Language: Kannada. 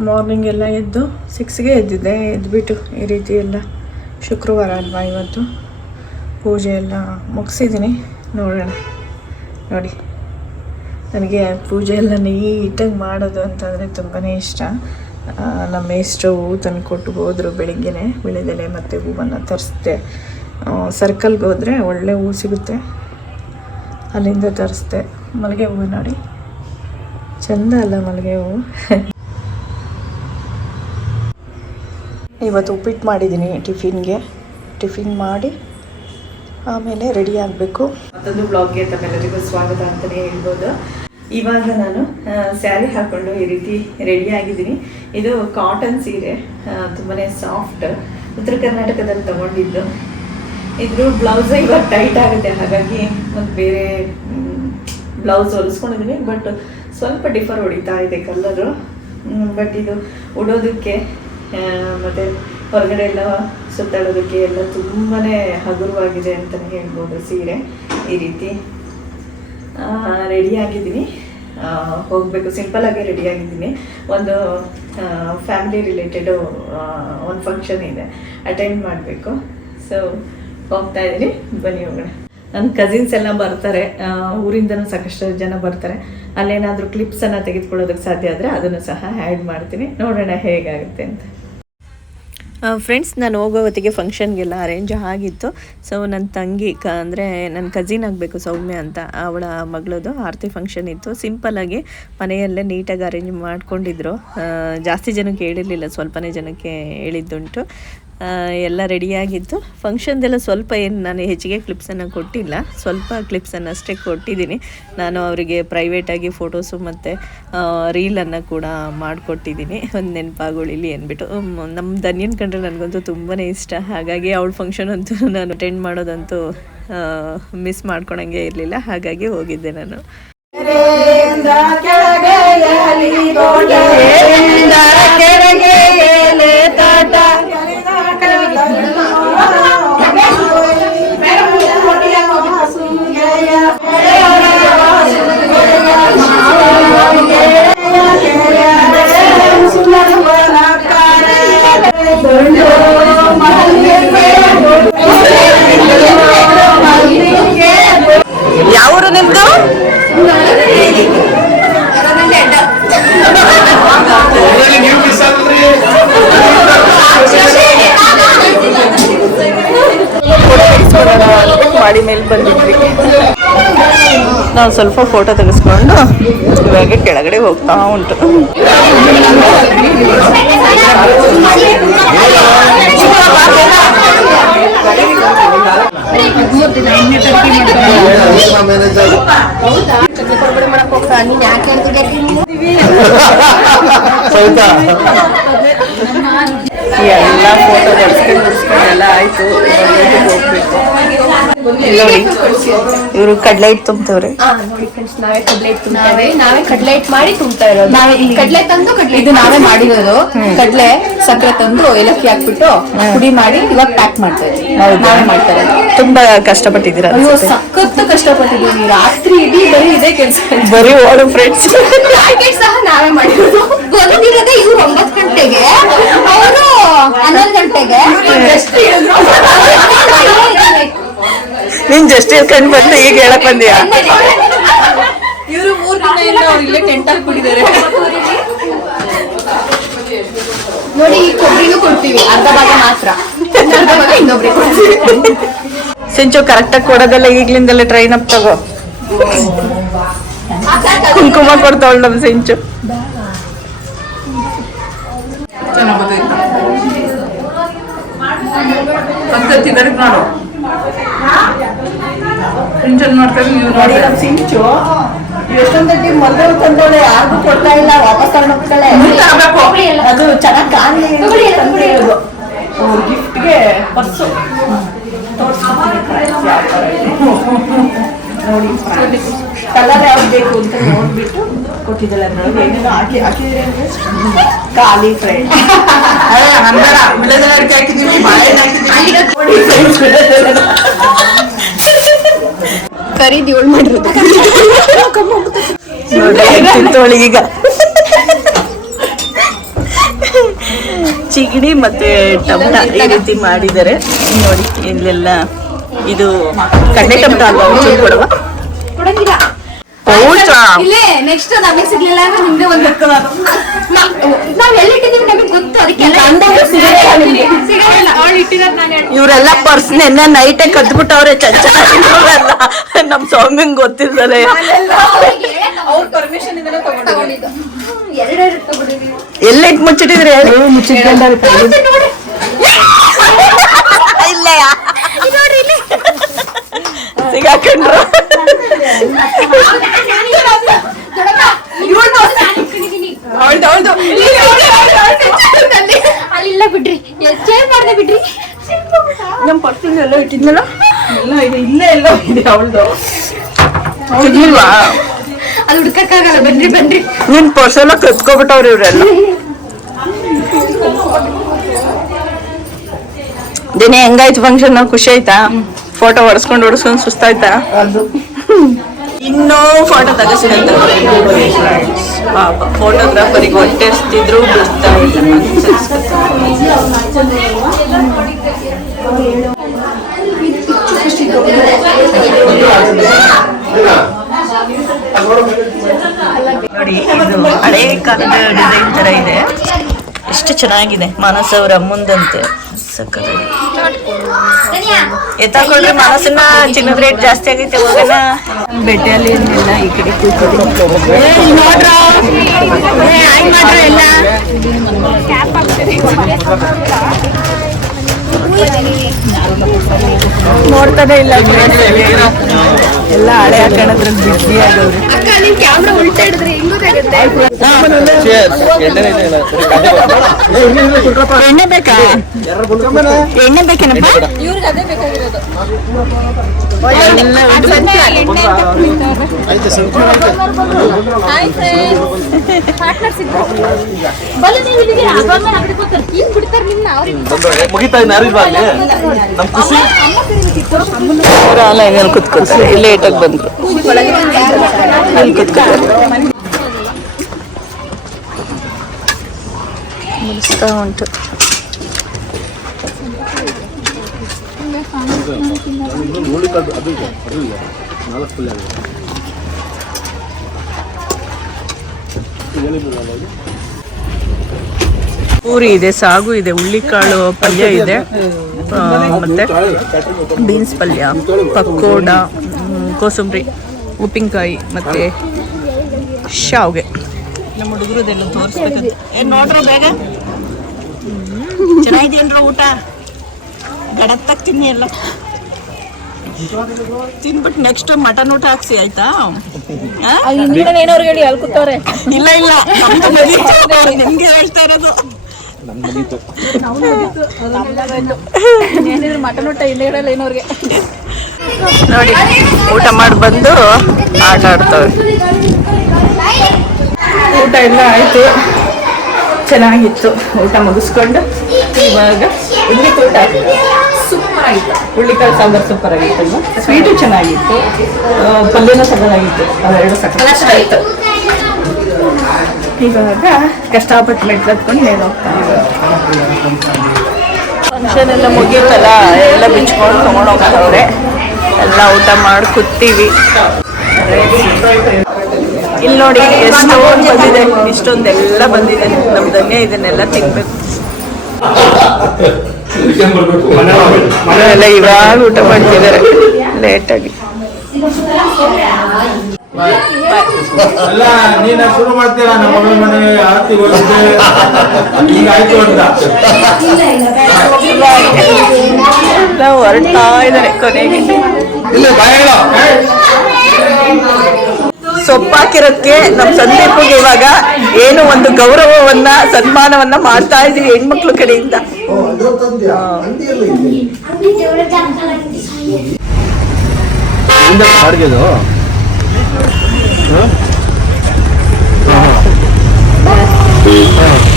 ಮಾರ್ನಿಂಗ್ ಎಲ್ಲ ಎದ್ದು ಸಿಕ್ಸ್ಗೆ ಎದ್ದಿದ್ದೆ. ಎದ್ಬಿಟ್ಟು ಈ ರೀತಿ ಎಲ್ಲ ಶುಕ್ರವಾರ ಅಲ್ವಾ ಇವತ್ತು? ಪೂಜೆ ಎಲ್ಲ ಮುಗಿಸಿದ್ದೀನಿ. ನೋಡೋಣ. ನೋಡಿ. ನನಗೆ ಪೂಜೆ ಎಲ್ಲ ನೀಟಾಗಿ ಮಾಡೋದು ಅಂತಂದರೆ ತುಂಬಾ ಇಷ್ಟ. ನಮ್ಮ ಮೇಷ್ಟ್ರು ಹೂವು ತಂದು ಕೊಟ್ಟು ಹೋದರು ಬೆಳಿಗ್ಗೆನೆ. ಬೆಳೆದೆಲೆ ಮತ್ತು ಹೂವನ್ನು ತರಿಸ್ದೆ. ಸರ್ಕಲ್ಗೆ ಹೋದರೆ ಒಳ್ಳೆ ಹೂವು ಸಿಗುತ್ತೆ. ಅಲ್ಲಿಂದ ತರಿಸ್ದೆ. ಮಲ್ಲಿಗೆ ಹೂವು ನೋಡಿ. ಚಂದ ಅಲ್ಲ ಮಲ್ಲಿಗೆ ಹೂವು ಇವತ್ತು ಉಪ್ಪಿಟ್ಟು ಮಾಡಿದ್ದೀನಿ ಟಿಫಿನ್ಗೆ. ಟಿಫಿನ್ ಮಾಡಿ ಆಮೇಲೆ ರೆಡಿ ಆಗಬೇಕು. ಮತ್ತೊಂದು ಬ್ಲಾಗ್ಗೆ ತಮ್ಮೆಲ್ಲರಿಗೂ ಸ್ವಾಗತ ಅಂತಲೇ ಹೇಳ್ಬೋದು. ಇವಾಗ ನಾನು ಸ್ಯಾರಿ ಹಾಕ್ಕೊಂಡು ಈ ರೀತಿ ರೆಡಿ ಆಗಿದ್ದೀನಿ. ಇದು ಕಾಟನ್ ಸೀರೆ ತುಂಬಾ ಸಾಫ್ಟ್. ಉತ್ತರ ಕರ್ನಾಟಕದಲ್ಲಿ ತೊಗೊಂಡಿದ್ದು. ಇದ್ರ ಬ್ಲೌಸ್ ಇವಾಗ ಟೈಟ್ ಆಗುತ್ತೆ. ಹಾಗಾಗಿ ಒಂದು ಬೇರೆ ಬ್ಲೌಸ್ ಹೊಲಿಸ್ಕೊಂಡಿದ್ದೀನಿ ಬಟ್ ಸ್ವಲ್ಪ ಡಿಫರ್ ಹೊಡಿತಾ ಇದೆ ಕಲ್ಲರು. ಬಟ್ ಇದು ಉಡೋದಕ್ಕೆ ಮತ್ತೆ ಹೊರಗಡೆ ಎಲ್ಲ ಸುತ್ತಾಡೋದಕ್ಕೆ ಎಲ್ಲ ತುಂಬಾ ಹಗುರವಾಗಿದೆ ಅಂತಲೇ ಹೇಳ್ಬೋದು ಸೀರೆ. ಈ ರೀತಿ ರೆಡಿಯಾಗಿದ್ದೀನಿ ಹೋಗಬೇಕು ಸಿಂಪಲಾಗಿ ರೆಡಿಯಾಗಿದ್ದೀನಿ ಒಂದು ಫ್ಯಾಮಿಲಿ ರಿಲೇಟೆಡು ಒಂದು ಫಂಕ್ಷನ್ ಇದೆ. ಅಟೆಂಡ್ ಮಾಡಬೇಕು. ಸೊ ಹೋಗ್ತಾ ಇದ್ದೀನಿ. ಬನ್ನಿ ಹೋಗೋಣ. ನನ್ನ ಕಸಿನ್ಸ್ ಎಲ್ಲ ಬರ್ತಾರೆ. ಊರಿಂದನೂ ಸಾಕಷ್ಟು ಜನ ಬರ್ತಾರೆ. ಅಲ್ಲೇನಾದರೂ ಕ್ಲಿಪ್ಸನ್ನು ತೆಗೆದುಕೊಳ್ಳೋದಕ್ಕೆ ಸಾಧ್ಯ ಆದರೆ ಅದನ್ನು ಸಹ ಆ್ಯಡ್ ಮಾಡ್ತೀನಿ. ನೋಡೋಣ ಹೇಗಾಗುತ್ತೆ ಅಂತ. ಫ್ರೆಂಡ್ಸ್ ನಾನು ಹೋಗೋ ಹೊತ್ತಿಗೆ ಫಂಕ್ಷನ್ಗೆಲ್ಲ ಅರೇಂಜ್ ಆಗಿತ್ತು. ಸೊ ನನ್ನ ತಂಗಿ ಕ, ಅಂದರೆ ನನ್ನ ಕಸಿನ್ ಆಗಬೇಕು ಸೌಮ್ಯ ಅಂತ, ಅವಳ ಮಗಳದು ಆರತಿ ಫಂಕ್ಷನ್ ಇತ್ತು. ಸಿಂಪಲ್ಲಾಗಿ ಮನೆಯಲ್ಲೇ ನೀಟಾಗಿ ಅರೇಂಜ್ ಮಾಡಿಕೊಂಡಿದ್ರು. ಜಾಸ್ತಿ ಜನಕ್ಕೆ ಹೇಳಿರಲಿಲ್ಲ ಸ್ವಲ್ಪನೇ ಜನಕ್ಕೆ ಹೇಳಿದ್ದುಂಟು. ಎಲ್ಲ ರೆಡಿಯಾಗಿತ್ತು ಫಂಕ್ಷನ್ದೆಲ್ಲ ಸ್ವಲ್ಪ ಏನು ನಾನು ಹೆಚ್ಚಿಗೆ ಕ್ಲಿಪ್ಸನ್ನು ಕೊಟ್ಟಿಲ್ಲ. ಸ್ವಲ್ಪ ಕ್ಲಿಪ್ಸನ್ನು ಅಷ್ಟೇ ಕೊಟ್ಟಿದ್ದೀನಿ. ನಾನು ಅವರಿಗೆ ಪ್ರೈವೇಟಾಗಿ ಫೋಟೋಸು ಮತ್ತು ರೀಲನ್ನು ಕೂಡ ಮಾಡಿಕೊಟ್ಟಿದ್ದೀನಿ. ಒಂದು ನೆನಪಾಗೊಳಿಲಿ ಅಂದ್ಬಿಟ್ಟು. ನಮ್ಮ ಧನ್ಯನ್ ಕಂಡ್ರೆ ನನಗಂತೂ ತುಂಬಾ ಇಷ್ಟ. ಹಾಗಾಗಿ ಅವಳ ಫಂಕ್ಷನ್ ಅಂತೂ ನಾನು ಅಟೆಂಡ್ ಮಾಡೋದಂತೂ ಮಿಸ್ ಮಾಡ್ಕೊಳಂಗೆ ಇರಲಿಲ್ಲ. ಹಾಗಾಗಿ ಹೋಗಿದ್ದೆ ನಾನು. ಯಾವರು ನಾವು ಸ್ವಲ್ಪ ಫೋಟೋ ತೆಗೆಸ್ಕೊಂಡು ಇವಾಗ ಕೆಳಗಡೆ ಹೋಗ್ತಾ ಉಂಟು. ಎಲ್ಲ ಫೋಟೋ ಬರ್ಸ್ಕೊಂಡು ಬರ್ಸ್ಕೊಂಡು ಎಲ್ಲ ಆಯ್ತು. ಹೋಗ್ಬೇಕು? ನೋಡಿ ಇವರು ಕಡ್ಲೆ ಹಿಟ್ಟು ತುಂಬ್ತವ್ರೆ. ನಾವೇ ಕಡ್ಲೆ ಹಿಟ್ಟು ನಾವೇ ನಾವೇ ಕಡ್ಲೆ ಹಿಟ್ಟು ಮಾಡಿ ತುಂಬ್ತಾ ಇರೋದು. ಕಡ್ಲೆ ತಂದು ಕಡ್ಲೆ ಇದು ನಾವೇ ಮಾಡಿರೋದು. ಕಡ್ಲೆ ಸಕ್ಕರೆ ತಂದು ಏಲಕ್ಕಿ ಹಾಕ್ಬಿಟ್ಟು ಪುಡಿ ಮಾಡಿ ಇವಾಗ ಪ್ಯಾಕ್ ಮಾಡ್ತಾ ಇದ್ದೀವಿ ನಾವೇ ಮಾಡ್ತಾ ಇರೋದು. ತುಂಬಾ ಕಷ್ಟಪಟ್ಟಿದ್ದೀರಾ ಅಯ್ಯೋ ಅನ್ಸುತ್ತೆ. ಸಖತ್ ಕಷ್ಟಪಟ್ಟಿದ್ದೀವಿ. ರಾತ್ರಿ ಇಡೀ ಬರೀ ಇದೇ ಕೆಲಸ ಬರೀ ಓಡು ಫ್ರೆಂಡ್ಸ್ ಪ್ಯಾಕೆಟ್ ಸಹ ನಾವೇ ಮಾಡಿರೋದು. ಬಂದಿರೋದೇ ಇವ್ರು ಒಂಬತ್ತು ಗಂಟೆಗೆ ಅವರು ಹನ್ನೊಂದು ಗಂಟೆಗೆ ನೀನ್ ಜಸ್ಟ್ ಇಳ್ಕೊಂಡ್ ಬಂದು ಈಗ ಹೇಳಕ್ ಬಂದಿಯ? ಇವರು ಮೂರ್ ದಿನ ಅವ್ರು ಇಲ್ಲೇ ಟೆಂಟ್ ನೋಡಿ ಈ ಕೊಬ್ಬರಿನೂ ಕೊಡ್ತೀವಿ. ಅರ್ಧ ಭಾಗ ಮಾತ್ರ. ಅರ್ಧ ಭಾಗ ಇನ್ನೊಬ್ರಿಗೆ ಕೊಡ್ತೀವಿ. ಸಿಂಚು ಕರೆಕ್ಟಾಗಿ ಕೊಡೋದೆಲ್ಲ ಈಗ್ಲಿಂದಲೇ ಟ್ರೈನ್ ಅಪ್ ತಗೋ. ಕುಂಕುಮ ಕೊಡ್ತಾವಳು ನಮ್ ಸಿಂಚು. ಮಾಡು ಮಾಡ್ತಾರೆ ನೀವು ನೋಡಿ ನಮ್ಮ ಸಿಂಚು ಎಷ್ಟೊಂದಕ್ಕೆ ಮೊದಲು ತಂದವಳೆ ಯಾರಿಗೂ ಕೊಡ್ತಾ ಇಲ್ಲ ವಾಪಸ್ ತಗೊಂಡೋಗ್ತಾಳೆ ಅದು ಚೆನ್ನಾಗಿ ಕಾಣಲಿ ತಂದಿರೋದು ಗಿಫ್ಟ್ಗೆ ಪರ್ಸು. ನೋಡಿ ಕಲರ್ ಯಾವ್ದು ಬೇಕು ಅಂತ ನೋಡ್ಬಿಟ್ಟು ಕೊಟ್ಟಿದ್ದಾಳೆ ಅದ್ರೊಳಗೆ ಏನೇನೋ ಹಾಕಿ ಹಾಕಿದ್ರೆ ಖಾಲಿ ಫ್ರೈ ಕರೀದಿ ಏಳು ಮಾಡಿರೋದು. ಈಗ. ಚಿಗಡಿ ಮತ್ತೆ ಟಮಟ ಈ ರೀತಿ ಮಾಡಿದ್ದಾರೆ. ನೋಡಿ ಇಲ್ಲೆಲ್ಲ ಇದು ಕಡ್ಲೆ ಟಮಟ ಅಲ್ವಾ? ಕೊಡುವ? ಇಲ್ಲೇ ನೆಕ್ಸ್ಟ್ ನಮಗೆ ಸಿಗ್ಲಿಲ್ಲ ಅಂದ್ರೆ ನಿಮ್ದೆ ಒಂದು ನಾವ್ ಎಲ್ಲಿಟ್ಟಿದೀವಿ ನಮಗೆ ಗೊತ್ತು ಅದಕ್ಕೆ ಇವರೆಲ್ಲ ಪರ್ಸ್ ನಿನ್ನೆ ನೈಟೇ ಕದ್ಬಿಟ್ಟವ್ರೆ ಚಂಚಲ ನಮ್ ಸ್ವಾಮಿ ಗೊತ್ತಿದ್ದಾರೆ ಎಲ್ಲಿಟ್ ಮುಚ್ಚಿಟ್ಟಿದ್ರೆ ಎಲ್ಲೆಟ್ ಮುಚ್ಚಿಟ್ಟಿದ್ರಿ ಹೇಳಿ? ನೋಡಿ ಇಲ್ಲ. ಸಿಗಾಕೊಂಡ್ರು. ಅಲ್ಲಿಲ್ಲ ಬಿಡ್ರಿ. ಚೇಂಜ್ ಮಾಡ್ದೆ ಬಿಡ್ರಿ. ನಮ್ ಎಲ್ಲ ಇಟ್ಟಿದ್ನಲ್ಲ? ಎಲ್ಲ ಇದೆ ಇಲ್ಲ ಎಲ್ಲ ಇದೆ ಅವಳ್ದು. ಅದು ಹುಡ್ಕಕ್ಕಾಗಲ್ಲ. ಬನ್ರಿ ಬನ್ರಿ. ನಿನ್ ಪರ್ಸ್ ಎಲ್ಲ ಕತ್ಕೊಬಿಟ್ಟವ್ರಿ ಇವ್ರೆಲ್ಲ. ದಿನ ಹೆಂಗಾಯ್ತು ಫಂಕ್ಷನ್ ನಾವು ಖುಷಿ ಆಯ್ತಾ? ಫೋಟೋ ಹೊಡ್ಸ್ಕೊಂಡು ಹೊಡ್ಸ್ಕೊಂಡು ಸುಸ್ತಾಯ್ತಾ? ಇನ್ನೂ ಫೋಟೋ ತೆಗಿಸ್ಕೊಂತ ಫೋಟೋಗ್ರಾಫರಿಗೆ ಹೊಟ್ಟೆಸ್ತಿದ್ರು ಬಿಡ್ತಾ ನೋಡಿ, ಇದು ಹಳೇ ಕಾಲದ ಡಿಸೈನ್ ತರ ಇದೆ. ಎಷ್ಟು ಚೆನ್ನಾಗಿದೆ ಮಾನಸ ಮುಂದಂತೆ. ಸಕ್ಕ ಎತ್ತಾಕೊಂಡ್ರೆ ಮನಸ್ಸನ್ನ ಚಿನ್ನದ ರೇಟ್ ಜಾಸ್ತಿ ಆಗೈತೆ ಹೋಗೋಣ. ಬೆಟ್ಟೆಯಲ್ಲಿ ಎಲ್ಲ ಈ ಕಡೆ ನೋಡ್ತಾನೆ ಇಲ್ಲ. ಎಲ್ಲ ಹಳೆ ಹಾಕೋಣದ್ರಲ್ಲಿ ಬಿಸಿ ಆಗವ್ರೆ ಎಣ್ಣೆ ಬೇಕಾ? ಎಣ್ಣೆ ಬೇಕೇನಪ್ಪ? ಮುಗಿತಾ ನಮ್ ಖುಷಿ ಅವ್ರು ಅಲ್ಲ ಇಲ್ಲಿ ಕುತ್ಕೊತಾರೆ ಲೇಟಾಗಿ ಬಂದರು. ಇಲ್ಲಿ ಕುತ್ಕೊತಾರೆ ಮುಗಿಸ್ತಾ ಉಂಟು. ಪೂರಿ ಇದೆ ಸಾಗು ಇದೆ ಹುಳ್ಳಿಕಾಳು ಪಲ್ಯ ಇದೆ. ಮತ್ತೆ ಬೀನ್ಸ್ ಪಲ್ಯ ಪಕ್ಕೋಡ ಕೋಸಂಬರಿ ಉಪ್ಪಿನಕಾಯಿ ಮತ್ತೆ ಶಾವ್ಗೆ. ನಮ್ಮ ಹುಡುಗರದೆಲ್ಲ ತೋರಿಸ್ಬೇಕಂತ. ಏನು ನೋಡ್ರ ಬೇಗ? ಚೆನ್ನಾಗಿದೆಯನ್ರ ಊಟ? ಗಡತ್ತಾಗ ತಿನ್ನಿ ಎಲ್ಲ. ತಿನ್ಬಿಟ್ಟು ನೆಕ್ಸ್ಟ್ ಮಟನ್ ಊಟ ಹಾಕ್ಸಿ ಆಯ್ತಾ? ಇಲ್ಲ ಇಲ್ಲ. ಇಲ್ಲ ಮುಗೀತು. ಇರೋದು ನೋಡಿ ಊಟ ಮಾಡಿ ಬಂದು ಆಟ ಆಡ್ತವೆ. ಊಟ ಎಲ್ಲ ಆಯ್ತು. ಚೆನ್ನಾಗಿತ್ತು. ಊಟ ಮುಗಿಸ್ಕೊಂಡು ಇವಾಗ ಇಲ್ಲಿ ಊಟ ಸೂಪರ್ ಆಗಿತ್ತು ಹುಳ್ಳಿಕಾಳು ಸಾಂಬಾರು ಸೂಪರ್ ಆಗಿತ್ತು ಸ್ವೀಟು ಚೆನ್ನಾಗಿತ್ತು. ಪಲ್ಯನೂ ಸಕ್ಕತ್ತಾಗಿತ್ತು ಅವೆರಡು ಸಕ್ಕತ್ತಾಗಿತ್ತು ಇವಾಗ ಕಷ್ಟಪಟ್ಟು ಮೆಟ್ಲು ಹತ್ಕೊಂಡು ಮೇಲೆ ಹೋಗ್ತಾ ಫಂಕ್ಷನ್ ಎಲ್ಲ ಮುಗೀತಲ್ಲ ಎಲ್ಲ ಬಿಚ್ಕೊಂಡು ತೊಗೊಂಡು ಹೋಗ್ತಾವ್ರೆ. ಎಲ್ಲ ಊಟ ಮಾಡಿ ಕೂತೀವಿ. ಇಲ್ಲಿ ನೋಡಿ ಎಷ್ಟೊಂದು ಬಂದಿದೆ ಇಷ್ಟೊಂದೆಲ್ಲ ಬಂದಿದೆ. ನಮ್ಮ ಧನ್ಯ ಇದನ್ನೆಲ್ಲ ತಿನ್ಬೇಕು. ಎಲ್ಲ ಇವಾಗ ಊಟ ಮಾಡ್ತಿದ್ದಾರೆ. ಲೇಟಾಗಿ ಅಲ್ಲ ನೀನ ಶುರು ಮಾಡ್ತೀರಾ ನಮ್ಮ ಮಗಳ ಮನೆ ಆರ್ತಿ ಹೋಗಿದ್ದೆ ಈಗ ಆಯ್ತು ಅಂತ. ಹೊರಡ್ತಾ ಇದ್ದಾರೆ ಕೊನೆಗೆ. ಇಲ್ಲ ಭಯ ಇಲ್ಲ ಸೊಪ್ಪಾಕಿರೋದಕ್ಕೆ ನಮ್ ಸಂದೀಪಿಗೆ ಇವಾಗ ಏನು ಒಂದು ಗೌರವವನ್ನ ಸನ್ಮಾನವನ್ನ ಮಾಡ್ತಾ ಇದೀವಿ ಹೆಣ್ಮಕ್ಳು ಕಡೆಯಿಂದ. 인당 다르게 줘. 어? 어. 네. 어.